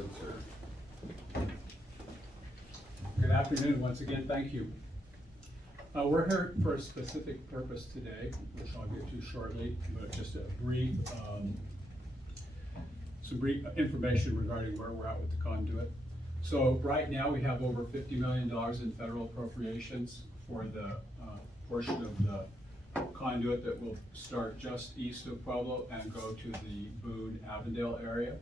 ahead, sir. Good afternoon, once again, thank you. We're here for a specific purpose today, which I'll get to shortly, but just a brief, some brief information regarding where we're at with the conduit. So right now, we have over $50 million in federal appropriations for the portion of the conduit that will start just east of Pueblo and go to the Boone-Avondale area.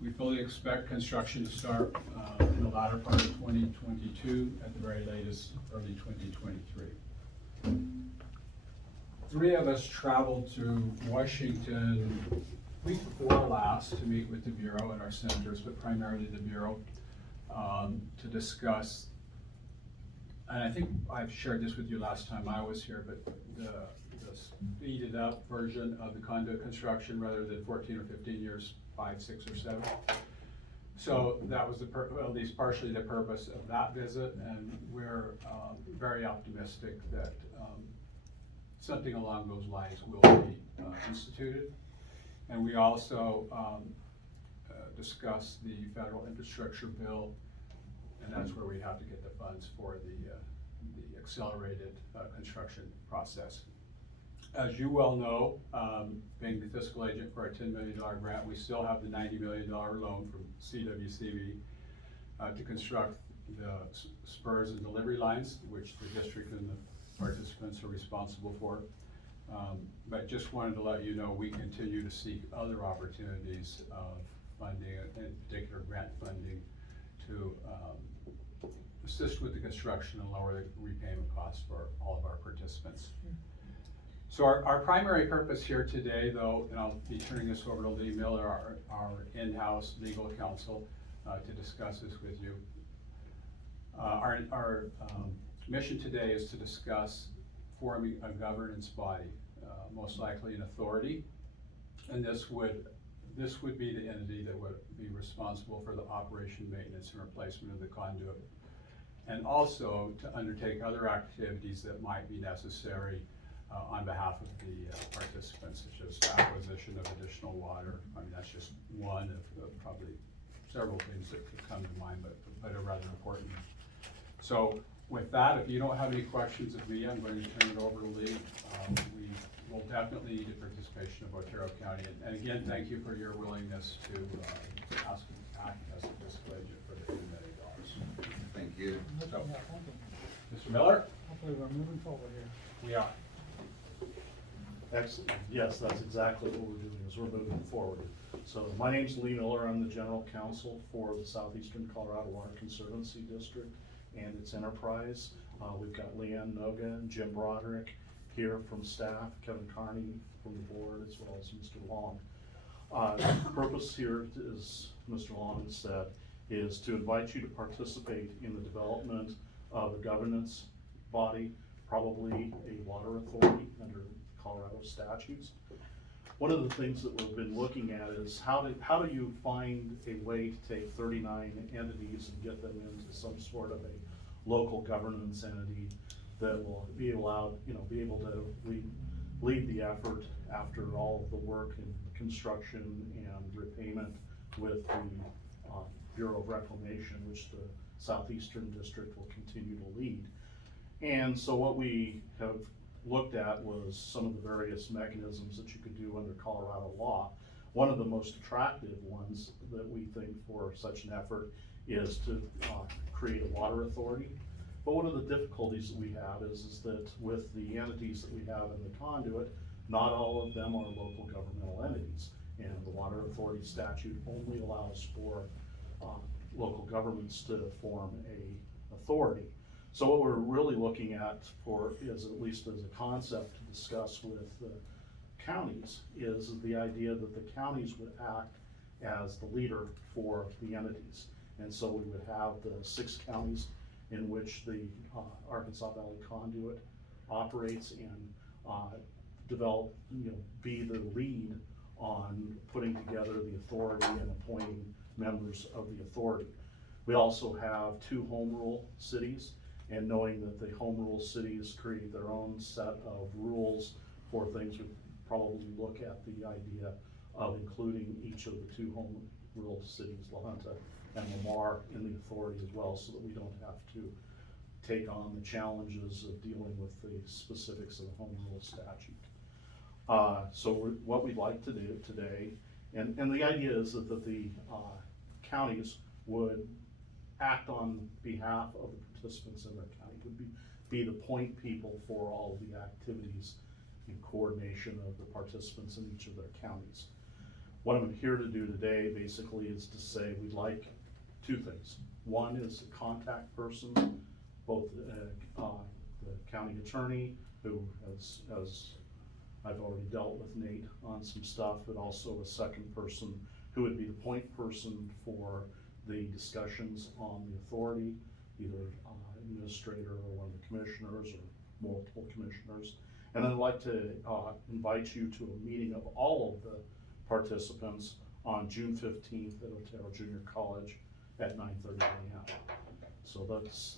We fully expect construction to start in the latter part of 2022, at the very latest, early 2023. Three of us traveled to Washington week before last to meet with the Bureau and our senators, but primarily the Bureau, to discuss, and I think I've shared this with you last time I was here, but the speeded up version of the conduit construction rather than 14 or 15 years, 5, 6, or 7. So that was at least partially the purpose of that visit, and we're very optimistic that something along those lines will be instituted. And we also discussed the federal infrastructure bill, and that's where we have to get the funds for the accelerated construction process. As you well know, being the fiscal agent for our $10 million grant, we still have the $90 million loan from CWCB to construct the spurs and delivery lines, which the district and the participants are responsible for. But just wanted to let you know we continue to seek other opportunities of funding, in particular grant funding, to assist with the construction and lower the repayment costs for all of our participants. So our primary purpose here today, though, and I'll be turning this over to Lee Miller, our in-house legal counsel, to discuss this with you. Our mission today is to discuss forming a governance body, most likely an authority, and this would be the entity that would be responsible for the operation, maintenance, and replacement of the conduit, and also to undertake other activities that might be necessary on behalf of the participants, such as acquisition of additional water. I mean, that's just one of probably several things that could come to mind, but are rather important. So with that, if you don't have any questions of me, I'm going to turn it over to Lee. We will definitely need the participation of Otero County. And again, thank you for your willingness to ask me to act as a fiscal agent for the $10 million. Thank you. So, Mr. Miller? Hopefully we're moving forward here. We are. Excellent. Yes, that's exactly what we're doing, is we're moving forward. So my name's Lee Miller. I'm the general counsel for the Southeastern Colorado Water Conservancy District and its enterprise. We've got Leanne Noga and Jim Broderick here from staff, Kevin Carney from the board, as well as Mr. Long. The purpose here is, Mr. Long said, is to invite you to participate in the development of a governance body, probably a water authority under Colorado statutes. One of the things that we've been looking at is how do you find a way to take 39 entities and get them into some sort of a local governance entity that will be allowed, be able to lead the effort after all of the work in construction and repayment with the Bureau of Reclamation, which the Southeastern District will continue to lead. And so what we have looked at was some of the various mechanisms that you could do under Colorado law. One of the most attractive ones that we think for such an effort is to create a water authority. But one of the difficulties that we have is that with the entities that we have in the conduit, not all of them are local governmental entities. And the water authority statute only allows for local governments to form a authority. So what we're really looking at is, at least as a concept to discuss with the counties, is the idea that the counties would act as the leader for the entities. And so we would have the 6 counties in which the Arkansas Valley Conduit operates and develop, be the lead on putting together the authority and appointing members of the authority. We also have 2 home rule cities, and knowing that the home rule cities create their own set of rules for things, we probably look at the idea of including each of the 2 home rural cities, La Junta and Lamar, in the authority as well, so that we don't have to take on the challenges of dealing with the specifics of the home rule statute. What we'd like to do today, and the idea is that the counties would act on behalf of the participants in their county, would be the point people for all of the activities in coordination of the participants in each of their counties. What I'm here to do today basically is to say we'd like two things. One is a contact person, both the county attorney, who as I've already dealt with Nate on some stuff, but also a second person who would be the point person for the discussions on the authority, either administrator or one of the commissioners or multiple commissioners. And then I'd like to invite you to a meeting of all of the participants on June 15th at Otero Junior College at 9:30 a.m. So that's,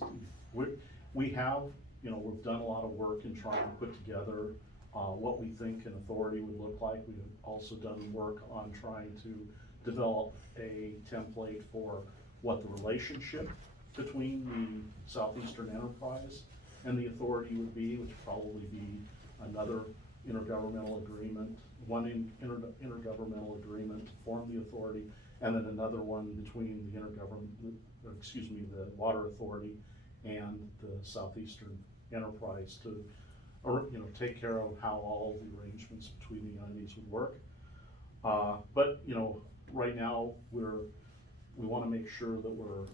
we have, we've done a lot of work in trying to put together what we think an authority would look like. We've also done work on trying to develop a template for what the relationship between the Southeastern enterprise and the authority would be, which would probably be another intergovernmental agreement, intergovernmental agreement to form the authority, and then another one between the the Water Authority and the Southeastern enterprise to, take care of how all the arrangements between the entities would work. But right now we want to make sure that we're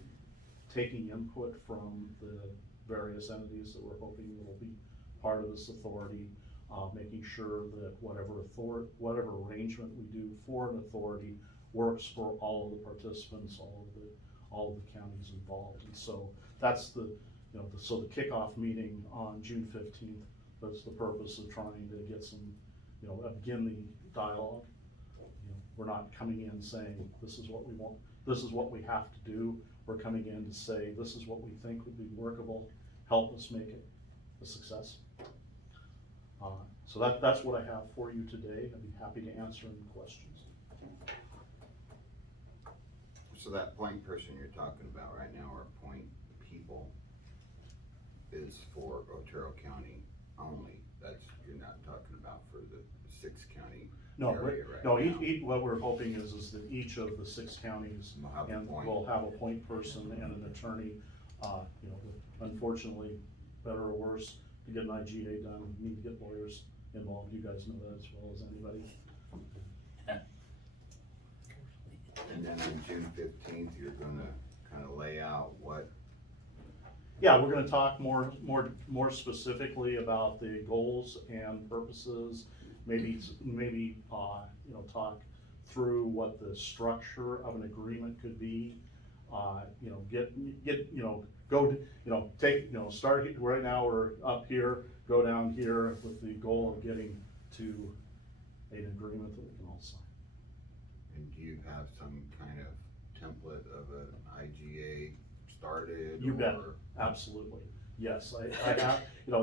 taking input from the various entities that we're hoping will be part of this authority, making sure that whatever arrangement we do for an authority works for all of the participants, all of the counties involved. And so that's the kickoff meeting on June 15th. That's the purpose of trying to get some, begin the dialogue. We're not coming in saying, this is what we want, this is what we have to do. We're coming in to say, this is what we think would be workable, help us make it a success. So that's what I have for you today. I'd be happy to answer any questions. So that point person you're talking about right now, or point people, is for Otero County only? You're not talking about for the 6-county area right now? What we're hoping is that each of the 6 counties will have a point person and an attorney. Unfortunately, better or worse, to get an IGA done, you need to get lawyers involved. You guys know that as well as anybody. And then on June 15th, you're gonna kind of lay out what? Yeah, we're gonna talk more specifically about the goals and purposes, maybe talk through what the structure of an agreement could be. Start right now, we're up here, go down here with the goal of getting to an agreement that we can all sign. And do you have some kind of template of an IGA started? You bet, absolutely. Yes, I have,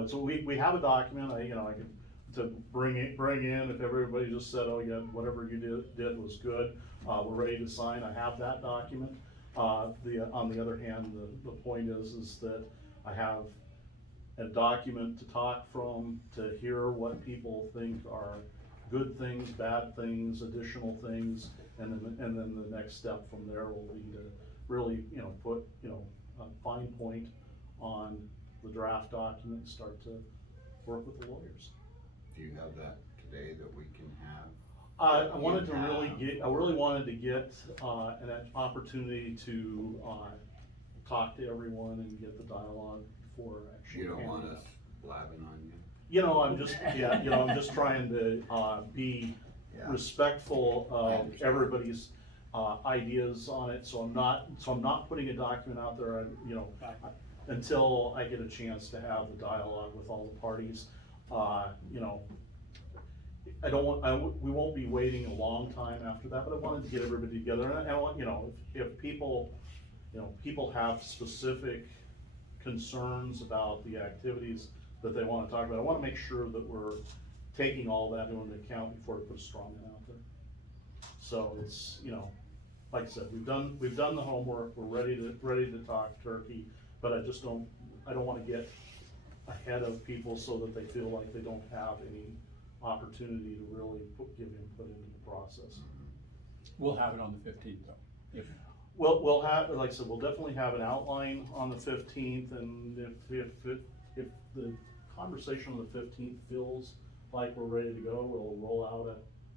so we have a document, I could, to bring in, if everybody just said, oh yeah, whatever you did was good, we're ready to sign, I have that document. On the other hand, the point is that I have a document to talk from, to hear what people think are good things, bad things, additional things, and then the next step from there will be to really, put, a fine point on the draft document, start to work with the lawyers. Do you have that today that we can have? I really wanted to get an opportunity to talk to everyone and get the dialogue before actually. You don't want us blabbing on you? I'm just trying to be respectful of everybody's ideas on it, so I'm not putting a document out there, until I get a chance to have the dialogue with all the parties. We won't be waiting a long time after that, but I wanted to get everybody together, and I want, if people have specific concerns about the activities that they wanna talk about, I wanna make sure that we're taking all that into account before we put a straw man out there. So it's, like I said, we've done the homework, we're ready to talk turkey, but I don't wanna get ahead of people so that they feel like they don't have any opportunity to really give input into the process. We'll have it on the 15th though. If, We'll have, like I said, we'll definitely have an outline on the 15th, and if the conversation on the 15th feels like we're ready to go, we'll roll out a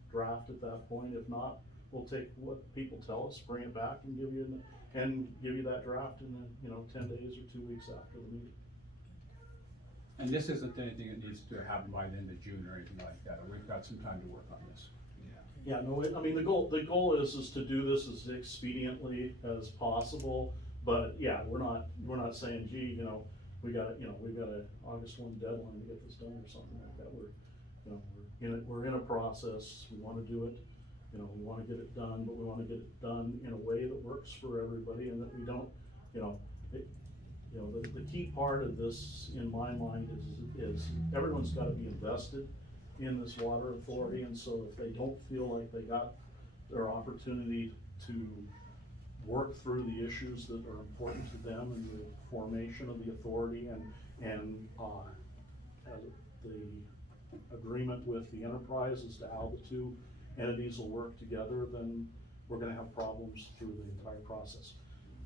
draft at that point. If not, we'll take what people tell us, bring it back and give you that draft in, 10 days or 2 weeks after the meeting. and this isn't anything that needs to happen by the end of June or anything like that. We've got some time to work on this. Yeah, no, I mean, the goal is to do this as expediently as possible, but yeah, we're not saying, gee, we've got a August 1 deadline to get this done or something like that. We're in a process, we wanna do it, we wanna get it done, but we wanna get it done in a way that works for everybody, and that we don't, the key part of this, in my mind, is everyone's gotta be invested in this water authority, and so if they don't feel like they got their opportunity to work through the issues that are important to them and the formation of the authority and the agreement with the enterprise as to how the two entities will work together, then we're gonna have problems through the entire process.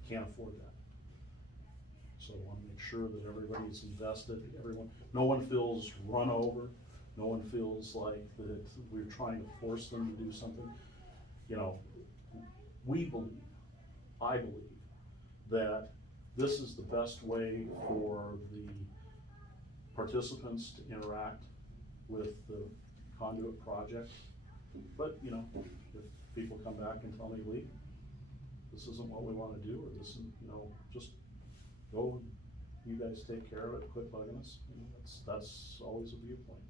Can't afford that. So I wanna make sure that everybody's invested, no one feels run over. No one feels like that we're trying to force them to do something. I believe that this is the best way for the participants to interact with the conduit project. But, if people come back and tell me, Lee, this isn't what we wanna do, or this isn't, just go, you guys take care of it, quit bugging us, that's always a viewpoint.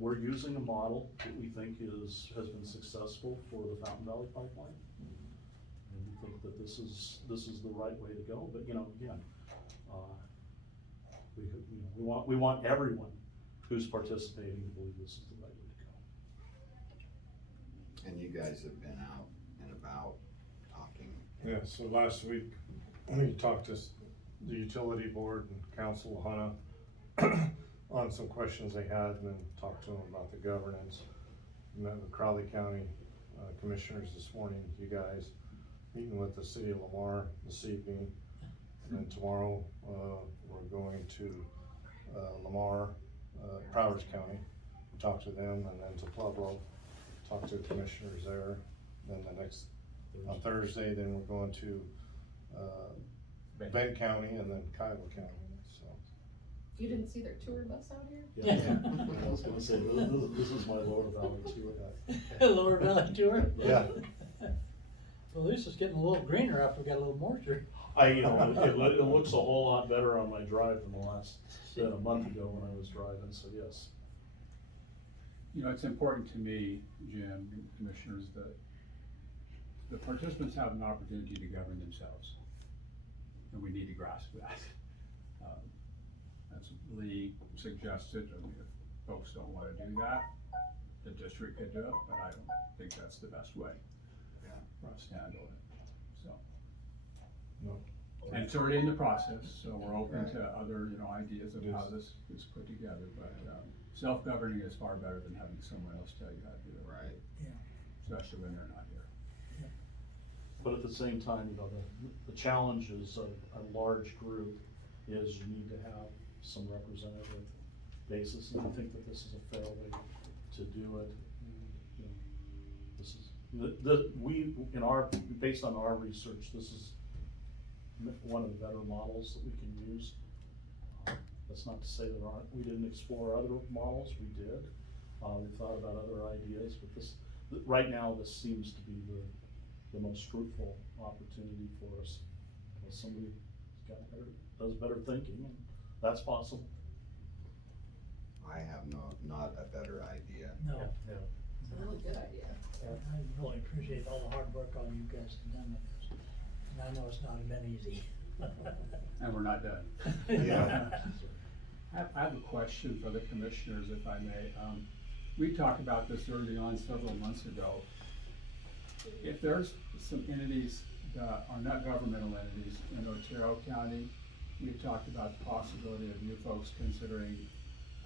We're using a model that we think has been successful for the Fountain Valley Pipeline. And we think that this is the right way to go, but again, we want everyone who's participating to believe this is the right way to go. And you guys have been out and about talking. Yeah, so last week, we talked to the utility board and Council Hannah on some questions they had, and then talked to them about the governance. Met with Crowley County Commissioners this morning, you guys, meeting with the city of Lamar this evening. And then tomorrow, we're going to Lamar, Prowers County, talk to them, and then to Pueblo, talk to the commissioners there. Then on Thursday, then we're going to Benton County and then Kiowa County, so. You didn't see their tour bus out here? Yeah, I was gonna say, this is my Lower Valley tour. Lower Valley tour? Yeah. Well, at least it's getting a little greener after we got a little moisture. It looks a whole lot better on my drive than a month ago when I was driving, so yes. It's important to me, Jim, and commissioners, that the participants have an opportunity to govern themselves. And we need to grasp that. As Lee suggested, if folks don't wanna do that, the district could do it, but I don't think that's the best way for us to handle it, so. No. And it's already in the process, so we're open Right. to other, ideas of how this is put together, but, self-governing is far better than having someone else tell you how to do it. Right. Especially when they're not here. But at the same time, the challenge is a large group is you need to have some representative basis, and I think that this is a fair way to do it. This is, based on our research, this is one of the better models that we can use. That's not to say that we didn't explore other models, we did. We thought about other ideas, but right now, this seems to be the most fruitful opportunity for us. Unless somebody does better thinking, and that's possible. I have not a better idea. No, Yeah. It's a really good idea. I really appreciate all the hard work all you guys have done with this. And I know it's not been easy. And we're not done. Yeah. I have a question for the commissioners, if I may. we talked about this early on several months ago. If there's some entities that are not governmental entities in Otero County, we talked about the possibility of you folks considering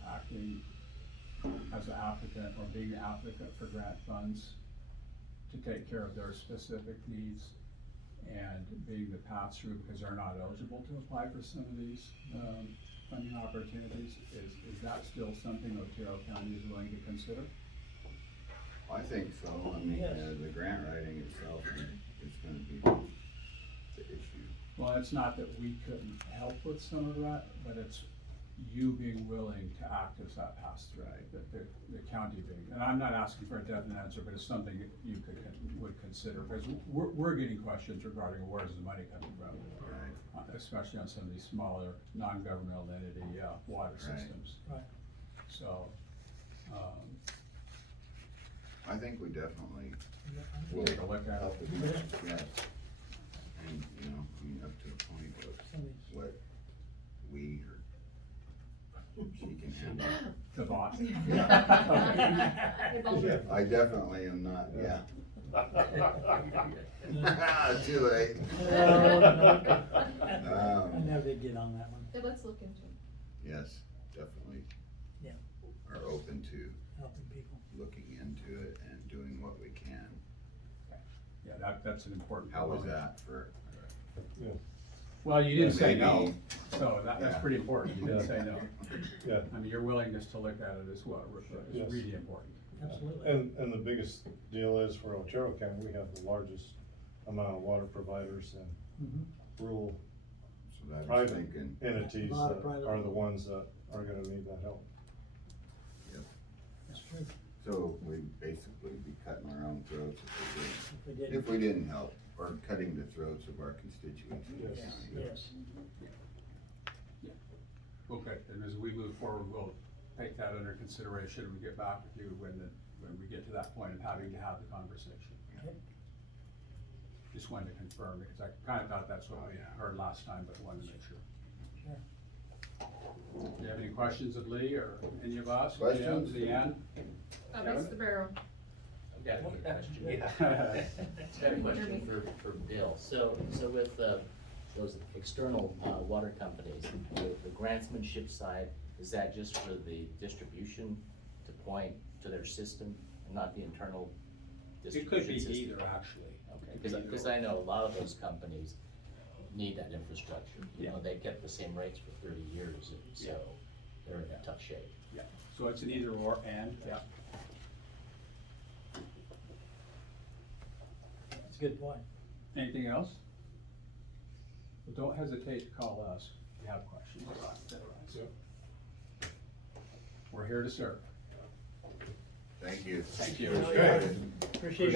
acting as an applicant or being an applicant for grant funds to take care of their specific needs and being the pass-through because they're not eligible to apply for some of these, funding opportunities. Is that still something Otero County is willing to consider? I think so, I mean, Yes. the grant writing itself is gonna be the issue. Well, it's not that we couldn't help with some of that, but it's you being willing to act as that pass-through, that the county being, and I'm not asking for a definite answer, but it's something that you would consider, because we're getting questions regarding where's the money coming from? Especially on some of these smaller, non-governmental entity, water Right. systems. Right. So, I think we definitely we'll take a look at help it. with that, yes. And, you know, I mean, up to the point of what we or she can handle. The boss. Hey, Bob. I definitely am not, yeah. Too late. I never did get on that one, Yeah, let's look into it. Yes, definitely. Yeah. Are open to helping people. looking into it and doing what we can. Yeah, that's an important. How was component. that for? Well, you didn't say Maybe- no, so that's Yeah. pretty important, you didn't Yeah. say no. Yeah, I mean, your willingness to look at it as well, Yes. is really important. Absolutely. and the biggest deal is for Otero County, we have the largest amount of water providers and Mhm. rural So that was private thinking, entities Lot of that private- are the ones that are gonna need that help. That's true. so we'd basically be cutting our own throats if we didn't help, or cutting the throats of our constituents in the Yes. county. Yes, Okay, and as we move forward, we'll take that under consideration and we get back with you when we get to that point of having to have the conversation. okay. Just wanted to confirm, because I kinda thought that's what we heard last time, but wanted to make sure. Sure. Do you have any questions of Lee or any of us? Questions? Leanne? It's the barrel. I've got a quick question. Yeah. I've got a question for Bill. So with, those external, water companies, the grantsmanship side, is that just for the distribution to point to their system and not the internal It distribution could be system? either, actually. Okay, cause I know a lot of those companies need that infrastructure. You know, they kept the same rates for 30 years, and so they're in tough shape. Yeah, so it's an either or and, yeah. That's a good point. Anything else? Well, don't hesitate to call us if you have questions about it. We're here to serve. Thank you. Thank you. Appreciate